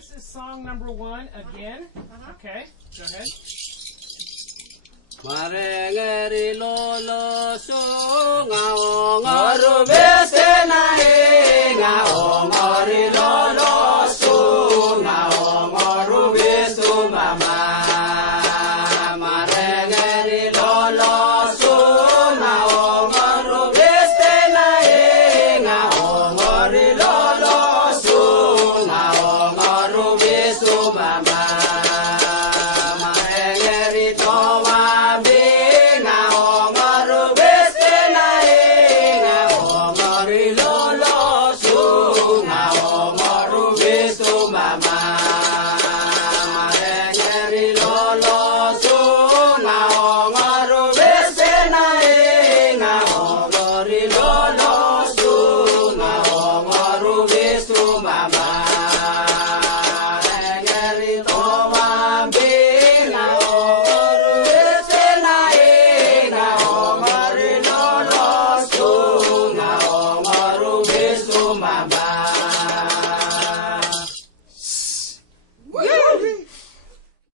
This is song number 1 again. Okay, go ahead. Marengeri lolo sunga ongoru bese na inga ongori lolo sunga ongoru besu mama. Marengeri lolo sunga ongoru bese na inga ongori lolo sunga ongoru besu mama. Marengeri toma Mama